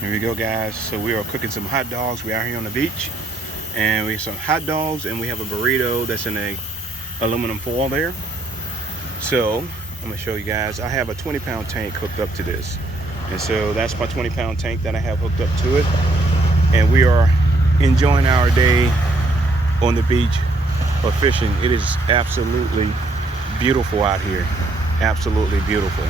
Here we go, guys. So we are cooking some hot dogs. We are here on the beach, and we have some hot dogs, and we have a burrito that's in a aluminum foil there. So I'm gonna show you guys. I have a 20-pound tank hooked up to this, and so that's my 20-pound tank that I have hooked up to it, and we are enjoying our day on the beach of fishing. It is absolutely beautiful out here. Absolutely beautiful.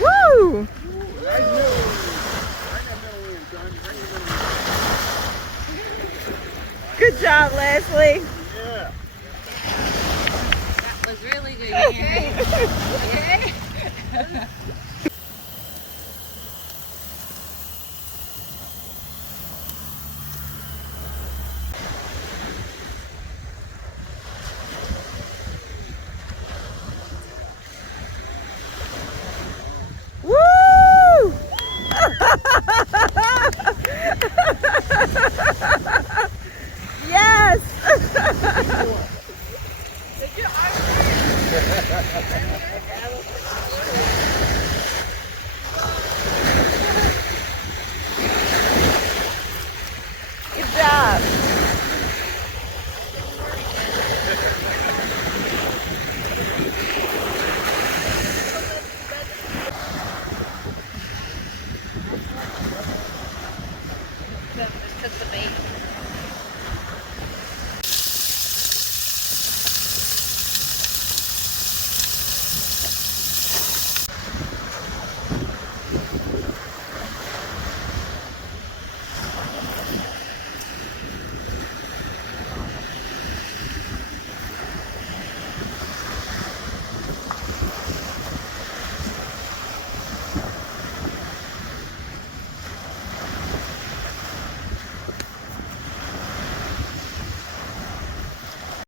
Woo! Good job, Leslie. Yeah. That was really good. Okay. Woo! Yes!